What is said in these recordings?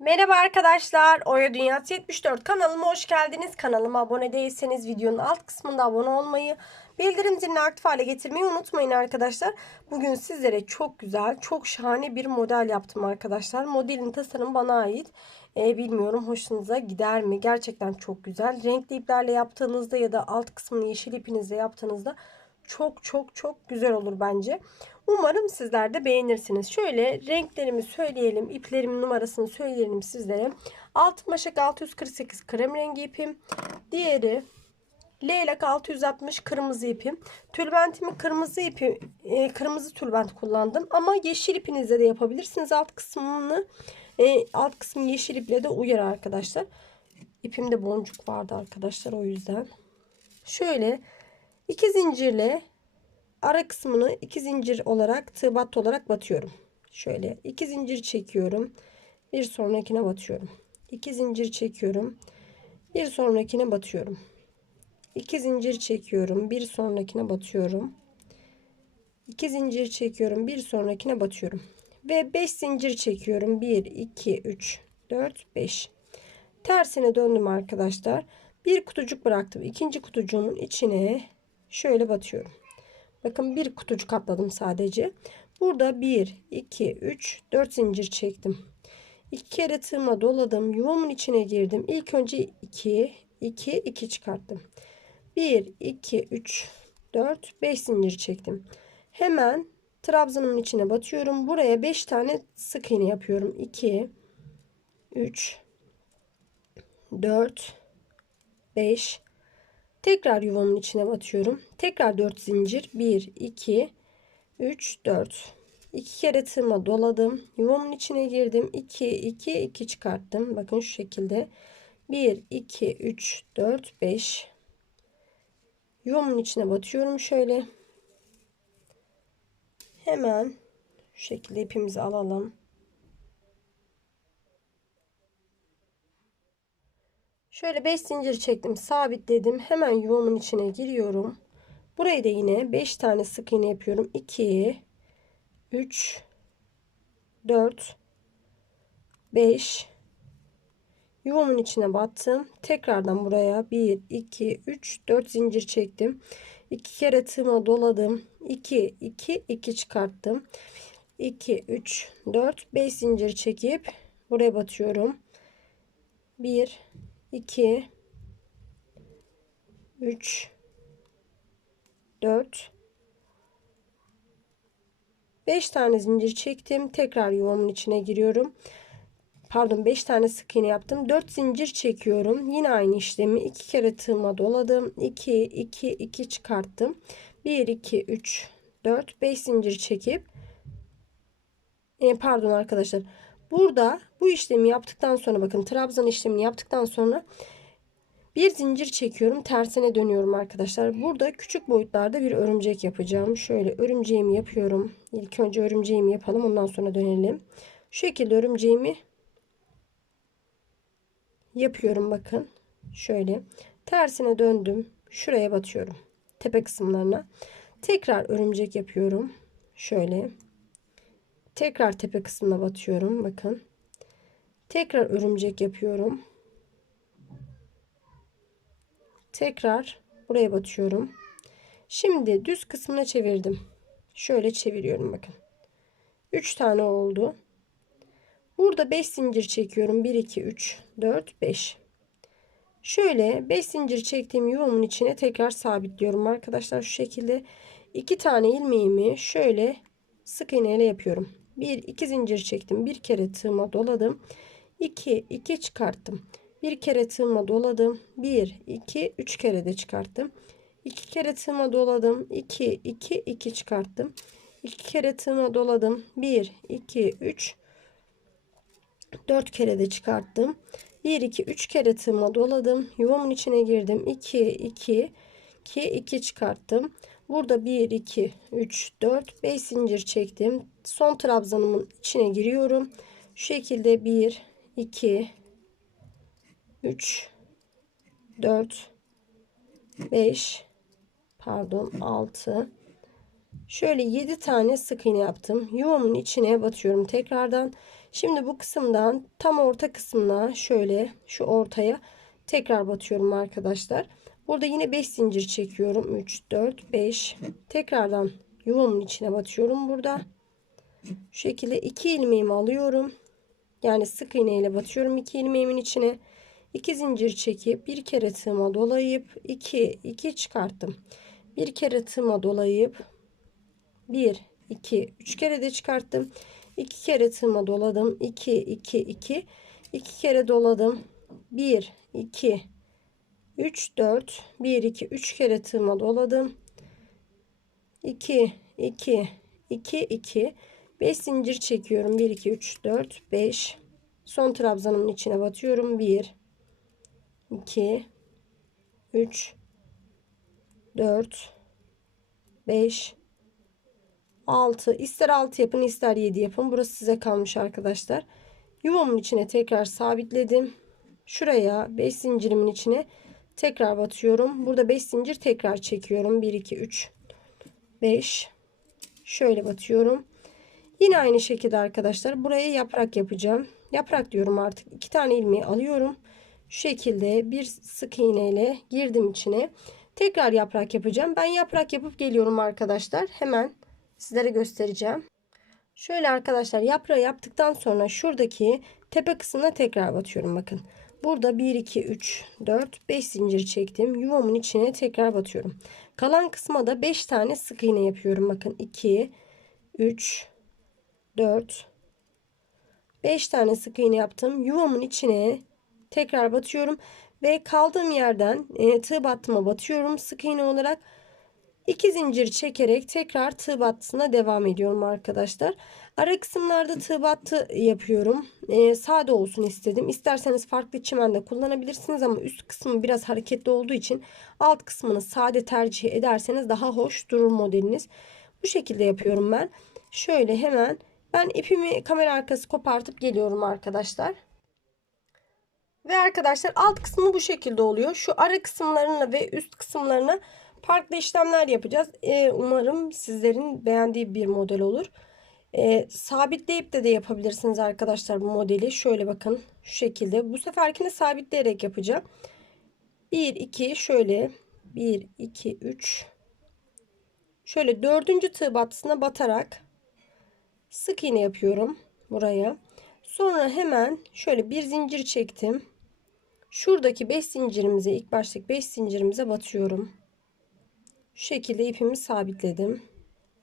Merhaba arkadaşlar. Oya Dünyası 74 kanalıma hoş geldiniz. Kanalıma abone değilseniz videonun alt kısmında abone olmayı, bildirim zilini aktif hale getirmeyi unutmayın arkadaşlar. Bugün sizlere çok güzel, çok şahane bir model yaptım arkadaşlar. Modelin tasarımı bana ait. Ee, bilmiyorum hoşunuza gider mi? Gerçekten çok güzel. Renkli iplerle yaptığınızda ya da alt kısmını yeşil ipinizle yaptığınızda çok çok çok güzel olur bence. Umarım sizler de beğenirsiniz. Şöyle renklerimi söyleyelim. iplerimin numarasını söyleyelim sizlere. Altın başak 648 krem rengi ipim. Diğeri leylak 660 kırmızı ipim. Tülbentimi kırmızı ipi e, kırmızı tülbent kullandım. Ama yeşil ipinizle de yapabilirsiniz. Alt kısmını e, alt kısmı yeşil iple de uyar arkadaşlar. İpimde boncuk vardı arkadaşlar o yüzden. Şöyle iki zincirle ara kısmını iki zincir olarak tığ battı olarak batıyorum. Şöyle iki zincir çekiyorum. Bir sonrakine batıyorum. İki zincir çekiyorum. Bir sonrakine batıyorum. İki zincir çekiyorum. Bir sonrakine batıyorum. İki zincir çekiyorum. Bir sonrakine batıyorum. Ve 5 zincir çekiyorum. 1, 2, 3, 4, 5. Tersine döndüm arkadaşlar. Bir kutucuk bıraktım. İkinci kutucuğumun içine şöyle batıyorum. Bakın bir kutucuk atladım sadece. Burada 1, 2, 3, 4 zincir çektim. İki kere tığıma doladım. Yuvamın içine girdim. İlk önce 2, 2, 2 çıkarttım. 1, 2, 3, 4, 5 zincir çektim. Hemen trabzanımın içine batıyorum. Buraya 5 tane sık iğne yapıyorum. 2, 3, 4, 5, Tekrar yuvamın içine batıyorum. Tekrar 4 zincir. 1, 2, 3, 4. 2 kere tığıma doladım. Yuvamın içine girdim. 2, 2, 2 çıkarttım. Bakın şu şekilde. 1, 2, 3, 4, 5. Yuvamın içine batıyorum şöyle. Hemen şu şekilde ipimizi alalım. Şöyle 5 zincir çektim sabitledim. Hemen yuvamın içine giriyorum. Burayı da yine 5 tane sık iğne yapıyorum. 2 3 4 5 yuvamın içine battım. Tekrardan buraya 1 2 3 4 zincir çektim. 2 kere tığıma doladım. 2 2 2 çıkarttım. 2 3 4 5 zincir çekip buraya batıyorum. 1 2 3 4 5 tane zincir çektim. Tekrar yuvamın içine giriyorum. Pardon 5 tane sık iğne yaptım. 4 zincir çekiyorum. Yine aynı işlemi 2 kere tığıma doladım. 2 2 2 çıkarttım. 1 2 3 4 5 zincir çekip e, pardon arkadaşlar Burada bu işlemi yaptıktan sonra bakın trabzan işlemini yaptıktan sonra bir zincir çekiyorum. Tersine dönüyorum arkadaşlar. Burada küçük boyutlarda bir örümcek yapacağım. Şöyle örümceğimi yapıyorum. İlk önce örümceğimi yapalım. Ondan sonra dönelim. Şu şekilde örümceğimi yapıyorum bakın. Şöyle tersine döndüm. Şuraya batıyorum. Tepe kısımlarına. Tekrar örümcek yapıyorum. Şöyle. Tekrar tepe kısmına batıyorum. Bakın. Tekrar örümcek yapıyorum. Tekrar buraya batıyorum. Şimdi düz kısmına çevirdim. Şöyle çeviriyorum bakın. 3 tane oldu. Burada 5 zincir çekiyorum. 1 2 3 4 5. Şöyle 5 zincir çektiğim yuvamın içine tekrar sabitliyorum arkadaşlar şu şekilde. 2 tane ilmeğimi şöyle sık iğneyle yapıyorum. 1 2 zincir çektim. Bir kere tığıma doladım. 2 2 çıkarttım. Bir kere tığıma doladım. 1 2 3 kere de çıkarttım. 2 kere tığıma doladım. 2 2 2 çıkarttım. 2 kere tığıma doladım. 1 2 3 4 kere de çıkarttım. 1 2 3 kere tığıma doladım. Yuvamın içine girdim. 2 2 2 2 çıkarttım. Burada 1, 2, 3, 4, 5 zincir çektim. Son trabzanımın içine giriyorum. Şu şekilde 1, 2, 3, 4, 5, pardon 6, şöyle 7 tane sık iğne yaptım. Yuvamın içine batıyorum tekrardan. Şimdi bu kısımdan tam orta kısmına şöyle şu ortaya tekrar batıyorum arkadaşlar. Burada yine 5 zincir çekiyorum. 3, 4, 5. Tekrardan yuvamın içine batıyorum burada. Şu şekilde 2 ilmeğimi alıyorum. Yani sık iğne ile batıyorum 2 ilmeğimin içine. 2 zincir çekip bir kere tığıma dolayıp 2 2 çıkarttım. Bir kere tığıma dolayıp 1 2 3 kere de çıkarttım. 2 kere tığıma doladım. 2 2 2 2 kere doladım. 1 2 3 4 1 2 3 kere tığıma doladım. 2 2 2 2 5 zincir çekiyorum. 1 2 3 4 5 son trabzanımın içine batıyorum. 1 2 3 4 5 6 ister 6 yapın ister 7 yapın. Burası size kalmış arkadaşlar. Yuvamın içine tekrar sabitledim. Şuraya 5 zincirimin içine tekrar batıyorum. Burada 5 zincir tekrar çekiyorum. 1 2 3 5 şöyle batıyorum. Yine aynı şekilde arkadaşlar. Buraya yaprak yapacağım. Yaprak diyorum artık. İki tane ilmeği alıyorum. Şu şekilde bir sık iğne ile girdim içine. Tekrar yaprak yapacağım. Ben yaprak yapıp geliyorum arkadaşlar. Hemen sizlere göstereceğim. Şöyle arkadaşlar yaprağı yaptıktan sonra şuradaki tepe kısmına tekrar batıyorum. Bakın. Burada 1 2 3 4 5 zincir çektim. Yuvamın içine tekrar batıyorum. Kalan kısma da 5 tane sık iğne yapıyorum. Bakın 2 3 4 5 tane sık iğne yaptım. Yuvamın içine tekrar batıyorum ve kaldığım yerden e, tığ battıma batıyorum sık iğne olarak 2 zincir çekerek tekrar tığ battısına devam ediyorum arkadaşlar. Ara kısımlarda tığ battı yapıyorum. Ee, sade olsun istedim. İsterseniz farklı çimen de kullanabilirsiniz ama üst kısmı biraz hareketli olduğu için alt kısmını sade tercih ederseniz daha hoş durur modeliniz. Bu şekilde yapıyorum ben. Şöyle hemen ben ipimi kamera arkası kopartıp geliyorum arkadaşlar. Ve arkadaşlar alt kısmı bu şekilde oluyor. Şu ara kısımlarına ve üst kısımlarına farklı işlemler yapacağız. Ee, umarım sizlerin beğendiği bir model olur. Ee, sabitleyip de de yapabilirsiniz arkadaşlar bu modeli. Şöyle bakın şu şekilde. Bu seferkini sabitleyerek yapacağım. 1 2 şöyle 1 2 3 şöyle dördüncü tığ battısına batarak sık iğne yapıyorum buraya. Sonra hemen şöyle bir zincir çektim. Şuradaki 5 zincirimize ilk baştaki 5 zincirimize batıyorum. Şu şekilde ipimi sabitledim.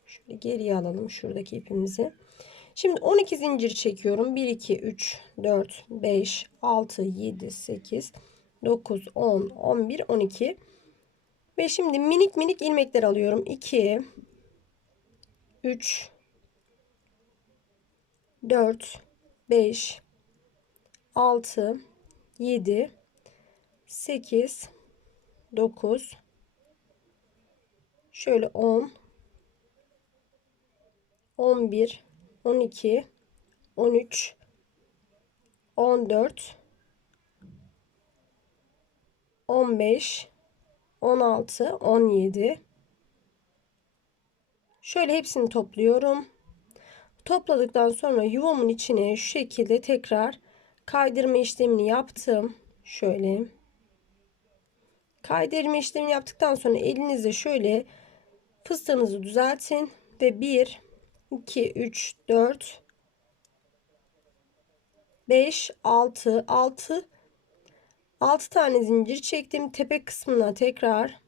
Şöyle geriye alalım şuradaki ipimizi. Şimdi 12 zincir çekiyorum. 1, 2, 3, 4, 5, 6, 7, 8, 9, 10, 11, 12. Ve şimdi minik minik ilmekler alıyorum. 2, 3, 4, 5, 6, 7, 8, 9, Şöyle 10 11 12 13 14 15 16 17 Şöyle hepsini topluyorum. Topladıktan sonra yuvamın içine şu şekilde tekrar kaydırma işlemini yaptım. Şöyle kaydırma işlemini yaptıktan sonra elinizle şöyle Fıstığınızı düzeltin ve 1 2 3 4 5 6 6 6 tane zincir çektim. Tepe kısmına tekrar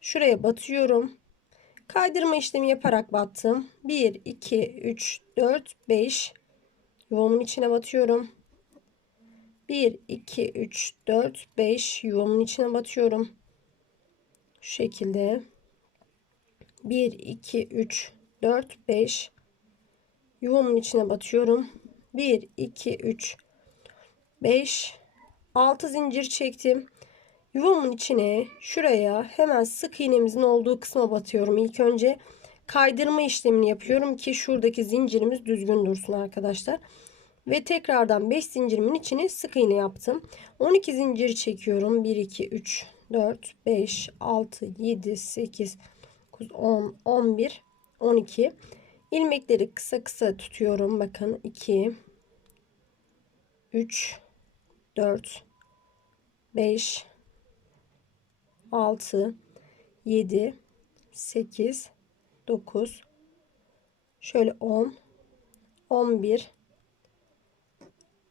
şuraya batıyorum. Kaydırma işlemi yaparak battım. 1 2 3 4 5 yuvamın içine batıyorum. 1 2 3 4 5 yuvamın içine batıyorum. Şu şekilde 1 2 3 4 5 yuvamın içine batıyorum. 1 2 3 5 6 zincir çektim. Yuvamın içine şuraya hemen sık iğnemizin olduğu kısma batıyorum ilk önce. Kaydırma işlemini yapıyorum ki şuradaki zincirimiz düzgün dursun arkadaşlar. Ve tekrardan 5 zincirimin içine sık iğne yaptım. 12 zincir çekiyorum. 1 2 3 4 5 6 7 8 9, 10, 11, 12. ilmekleri kısa kısa tutuyorum. Bakın 2, 3 4 5 6 7 8 9 şöyle 10 11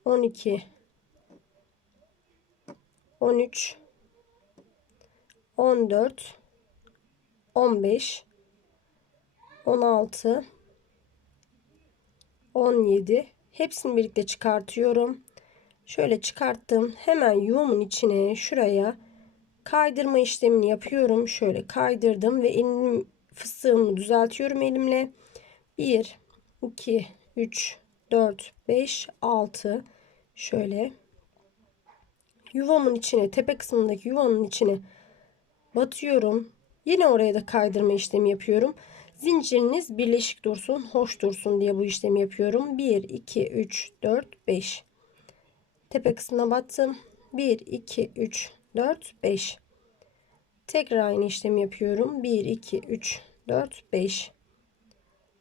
12 13 14 15 16 17 hepsini birlikte çıkartıyorum. Şöyle çıkarttım. Hemen yuvamın içine şuraya kaydırma işlemini yapıyorum. Şöyle kaydırdım ve elim fıstığımı düzeltiyorum elimle. 1 2 3 4 5 6 şöyle yuvamın içine tepe kısmındaki yuvanın içine batıyorum. Yine oraya da kaydırma işlemi yapıyorum. Zinciriniz birleşik dursun, hoş dursun diye bu işlemi yapıyorum. 1 2 3 4 5 tepe kısmına battım. 1 2 3 4 5 tekrar aynı işlemi yapıyorum. 1 2 3 4 5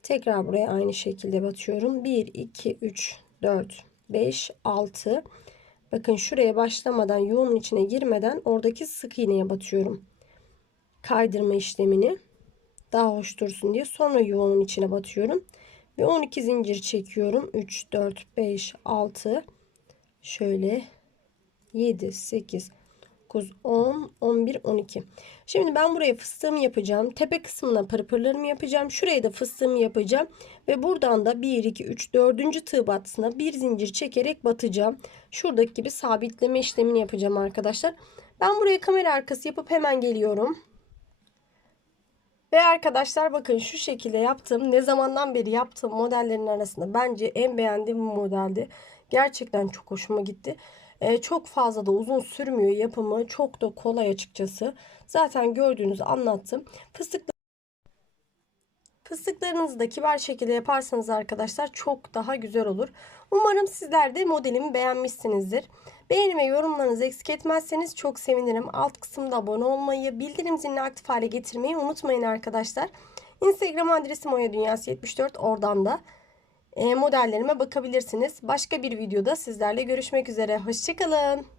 tekrar buraya aynı şekilde batıyorum. 1 2 3 4 5 6 bakın şuraya başlamadan yuvamın içine girmeden oradaki sık iğneye batıyorum. Kaydırma işlemini daha hoş dursun diye sonra yuvamın içine batıyorum. Ve 12 zincir çekiyorum. 3 4 5 6 şöyle 7 8 9 10 11 12 şimdi ben buraya fıstığımı yapacağım. Tepe kısmına pırpırlarımı yapacağım. Şuraya da fıstığımı yapacağım. Ve buradan da 1 2 3 4. tığ battısına bir zincir çekerek batacağım. Şuradaki gibi sabitleme işlemini yapacağım arkadaşlar. Ben buraya kamera arkası yapıp hemen geliyorum ve arkadaşlar bakın şu şekilde yaptım. Ne zamandan beri yaptığım modellerin arasında bence en beğendiğim modeldi. Gerçekten çok hoşuma gitti. Ee, çok fazla da uzun sürmüyor yapımı. Çok da kolay açıkçası. Zaten gördüğünüz anlattım. Fıstık Fıstıklarınızı da kibar şekilde yaparsanız arkadaşlar çok daha güzel olur. Umarım sizler de modelimi beğenmişsinizdir. Beğeni ve yorumlarınızı eksik etmezseniz çok sevinirim. Alt kısımda abone olmayı, bildirim zilini aktif hale getirmeyi unutmayın arkadaşlar. Instagram adresim Oya Dünyası 74 oradan da e, modellerime bakabilirsiniz. Başka bir videoda sizlerle görüşmek üzere. Hoşçakalın.